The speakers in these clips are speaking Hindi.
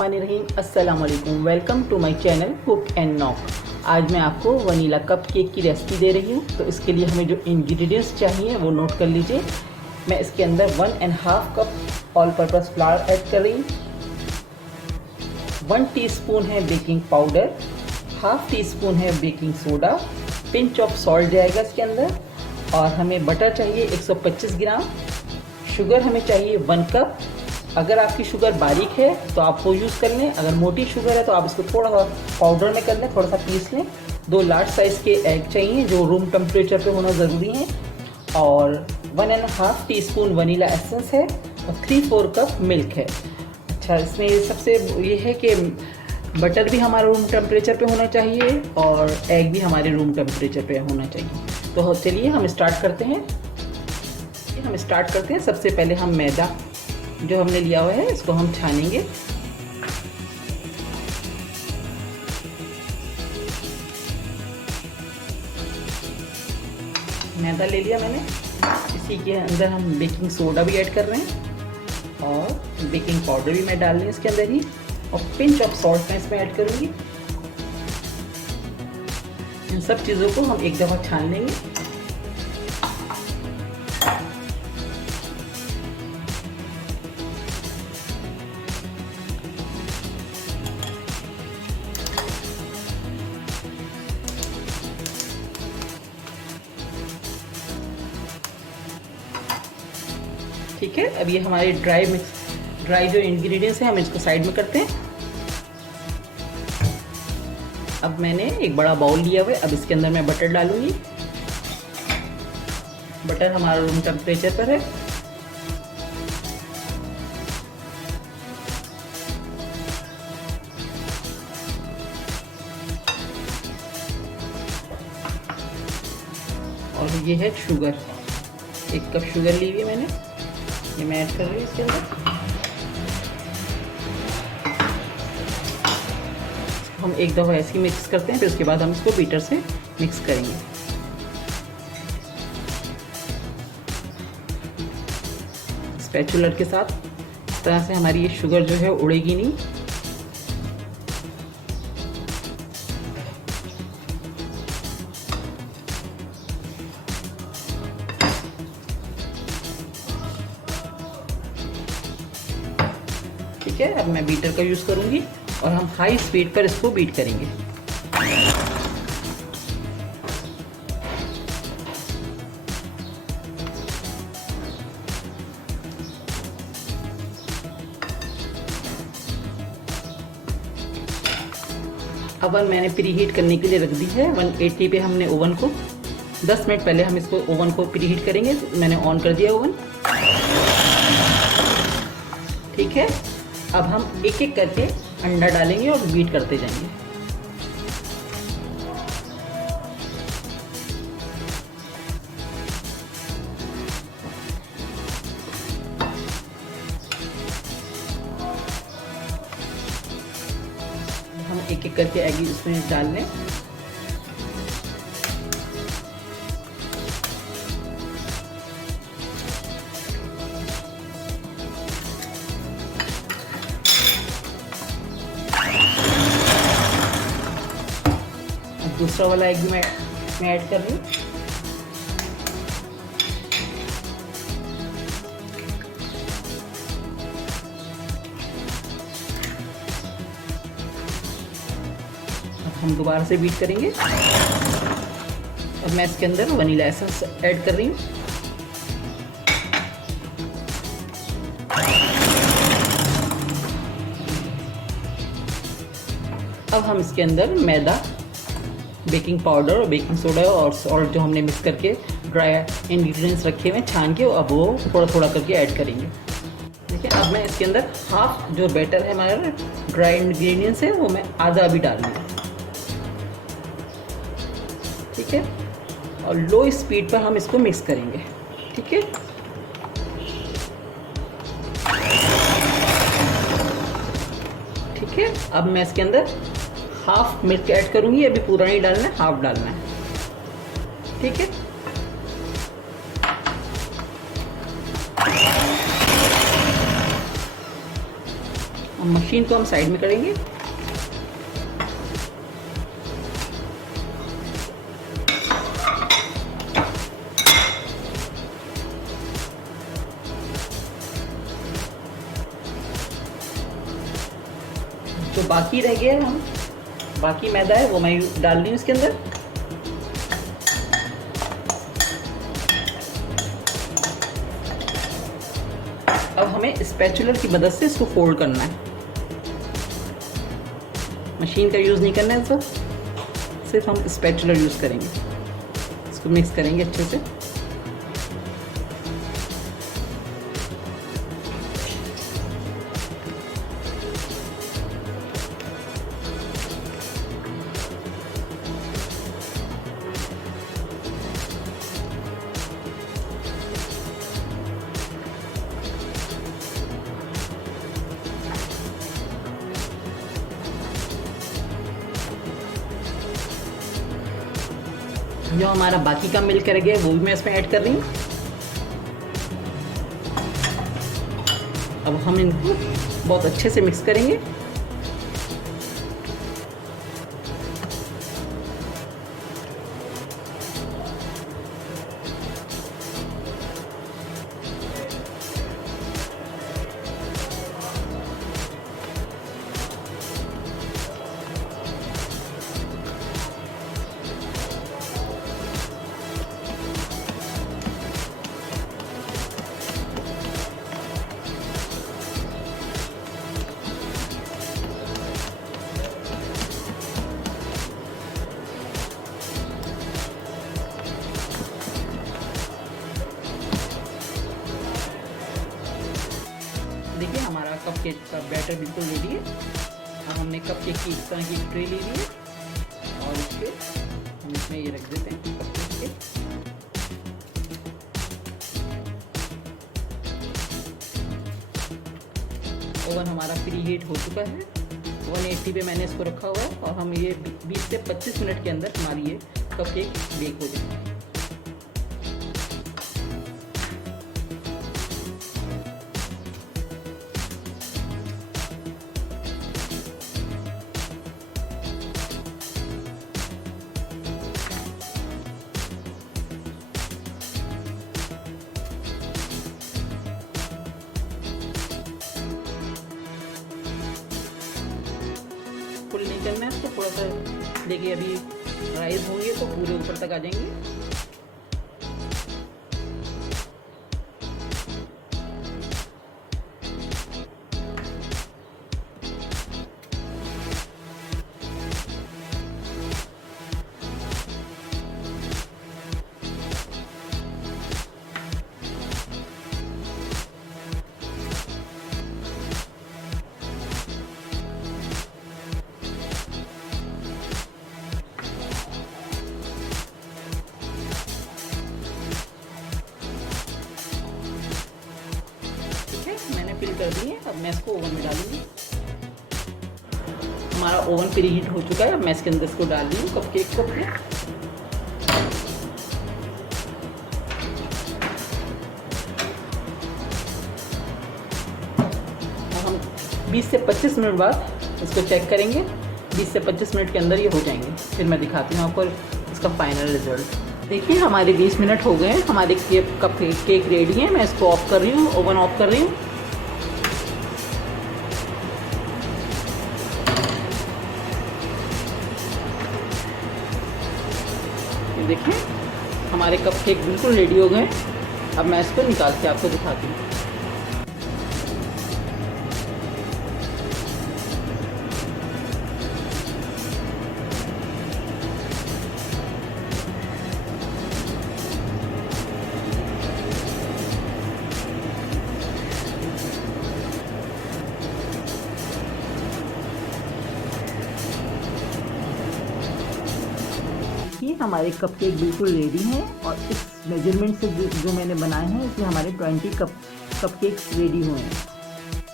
बिस्मिल्लाहिर्रहमानिर्रहीम। अस्सलाम वालेकुम। Welcome to my channel cook and knock. आज मैं आपको वनीला कप केक की रेसिपी दे रही हूँ। तो इसके लिए हमें जो इंग्रेडिएंट्स चाहिए वो नोट कर लीजिए। मैं इसके अंदर 1.5 cup all purpose flour add कर रही हूँ। 1 टीस्पून है baking powder, half teaspoon है baking soda, pinch of salt जाएगा इसके अंदर। और हमें बटर चाहिए 125 ग्राम। शुगर हमें चाहिए 1 कप। अगर आपकी शुगर बारीक है तो आप वो यूज़ कर लें, अगर मोटी शुगर है तो आप इसको थोड़ा सा पाउडर में कर लें, थोड़ा सा पीस लें। 2 लार्ज साइज़ के एग चाहिए जो रूम टेम्परेचर पे होना ज़रूरी है। और 1.5 टीस्पून वनीला एसेंस है और 3/4 कप मिल्क है। अच्छा, इसमें सबसे ये है कि बटर भी हमारा रूम टेम्परेचर पे होना चाहिए और एग भी हमारे रूम टेम्परेचर पे होना चाहिए। तो चलिए हम स्टार्ट करते हैं। सबसे पहले हम मैदा जो हमने लिया हुआ है इसको हम छानेंगे। मैदा ले लिया मैंने। इसी के अंदर हम बेकिंग सोडा भी ऐड कर रहे हैं और बेकिंग पाउडर भी मैं डाल रही हूँ इसके अंदर ही। और पिंच ऑफ सॉल्ट मैं इसमें ऐड करूँगी। इन सब चीज़ों को हम एक दफ़ा छान लेंगे। ठीक है, अब ये हमारे ड्राई जो इंग्रेडिएंट्स हैं हम इसको साइड में करते हैं। अब मैंने एक बड़ा बाउल लिया हुआ है। अब इसके अंदर मैं बटर डालूंगी। बटर हमारा रूम टेम्परेचर पर है। और ये है शुगर, 1 कप शुगर ली हुई है मैंने, ये मैं ऐड कर रही हूँ इसके अंदर। हम एक दफ़ा ऐसे ही मिक्स करते हैं, फिर उसके बाद हम इसको बीटर से मिक्स करेंगे। स्पैचुलर के साथ इस तरह से हमारी ये शुगर जो है उड़ेगी नहीं। ठीक है, अब मैं बीटर का यूज़ करूँगी और हम हाई स्पीड पर इसको बीट करेंगे। ओवन मैंने प्री हीट करने के लिए रख दी है। 180 पे हमने ओवन को 10 मिनट पहले हम इसको ओवन को प्री हीट करेंगे। मैंने ऑन कर दिया ओवन। ठीक है, अब हम एक एक करके अंडा डालेंगे और बीट करते जाएंगे। हम एक एक करके एग इसमें डाल लें। दूसरा वाला एग भी मैं ऐड कर रही हूँ। अब हम दोबारा से बीट करेंगे। अब मैं इसके अंदर वनीला एसेंस ऐड कर रही हूँ। अब हम इसके अंदर मैदा, बेकिंग पाउडर और बेकिंग सोडा और सॉल्ट जो हमने मिक्स करके ड्राई इंग्रेडिएंट्स रखे हुए छान के, अब वो थोड़ा थोड़ा करके ऐड करेंगे। देखिए, अब मैं इसके अंदर हाफ जो बैटर है हमारा ड्राई इंग्रेडिएंट्स है वो मैं आधा भी डाल दूँगी। ठीक है, और लो स्पीड पर हम इसको मिक्स करेंगे। ठीक है, ठीक है, अब मैं इसके अंदर हाफ मिल्क ऐड करूंगी। अभी पूरा नहीं डालना है, हाफ डालना है। ठीक है, अब मशीन को हम साइड में करेंगे। जो बाकी रह गया है, हम बाकी मैदा है वो मैं डाल रही हूँ इसके अंदर। अब हमें स्पैचुलर की मदद से इसको फोल्ड करना है, मशीन का यूज़ नहीं करना है सर, सिर्फ हम स्पैचुलर यूज़ करेंगे। इसको मिक्स करेंगे अच्छे से। जो हमारा बाकी का मिल्क रह गया वो भी मैं इसमें ऐड कर रही हूँ। अब हम इनको बहुत अच्छे से मिक्स करेंगे। देखिए हमारा कपकेक का बैटर बिल्कुल रेडी है। अब हमने कपकेक की इस तरह की ट्रे ले ली है और इसके हम इसमें ये रख देते हैं कपकेक के। ओवन हमारा प्री हीट हो चुका है, 180 पे मैंने इसको रखा हुआ है और हम ये 20 से 25 मिनट के अंदर हमारी ये कपकेक बेक हो जाएगी। फुल नहीं करना है इसको, थोड़ा सा देखिए अभी राइस होंगे तो पूरे ऊपर तक आ जाएंगे। फिल कर दिए। अब मैं इसको ओवन में डालूंगी। हमारा ओवन प्री हीट हो चुका है। अब मैं इसके अंदर इसको डाल रही हूँ कपकेक को अपने। अब हम 20 से 25 मिनट बाद इसको चेक करेंगे। 20 से 25 मिनट के अंदर ये हो जाएंगे, फिर मैं दिखाती हूँ आपको इसका फाइनल रिजल्ट। देखिए हमारे 20 मिनट हो गए हैं, हमारे केक रेडी है। मैं इसको ऑफ कर रही हूँ, ओवन ऑफ कर रही हूँ। देखिए हमारे कपकेक बिल्कुल रेडी हो गए। अब मैं इसको निकाल के आपको दिखाती हूँ। हमारे कपकेक बिल्कुल रेडी हैं और इस मेजरमेंट से जो मैंने बनाए हैं इसमें हमारे 20 कपकेक्स रेडी हुए हैं।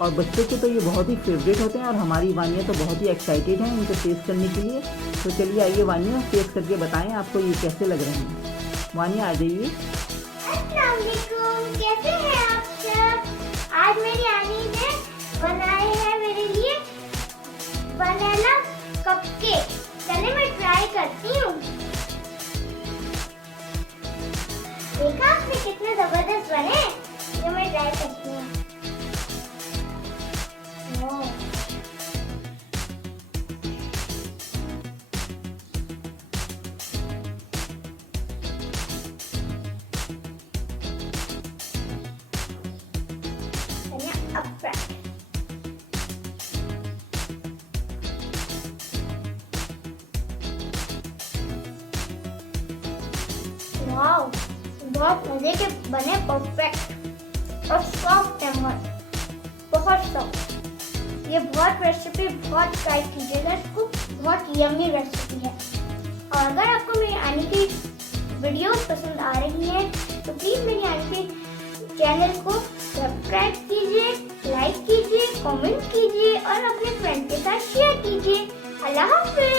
और बच्चों के तो ये बहुत ही फेवरेट होते हैं और हमारी वानिया तो बहुत ही एक्साइटेड हैं इनको टेस्ट करने के लिए। तो चलिए आइए वानिया, टेस्ट करके बताएं आपको ये कैसे लग रहे हैं। वानिया आ जाइए। अस्सलाम वालेकुम, कैसे हैं आप सब? आज मेरी आनी ने बनाए हैं मेरे लिए बनाना कपकेक। चलिए मैं ट्राई करती हूँ। देखा आपने कितने जबरदस्त बने? ये मैं ट्राई करती हूँ। वाओ, बहुत मजे के बने, परफेक्ट और सॉफ्ट है, बहुत सॉफ्ट। ये बहुत रेसिपी बहुत ट्राई कीजिएगा इसको, बहुत यम्मी रेसिपी है। और अगर आपको मेरी आने की वीडियोस पसंद आ रही हैं तो प्लीज मेरी आने के चैनल को सब्सक्राइब कीजिए, लाइक कीजिए, कमेंट कीजिए और अपने फ्रेंड के साथ शेयर कीजिए। अल्लाह हाफ़िज़।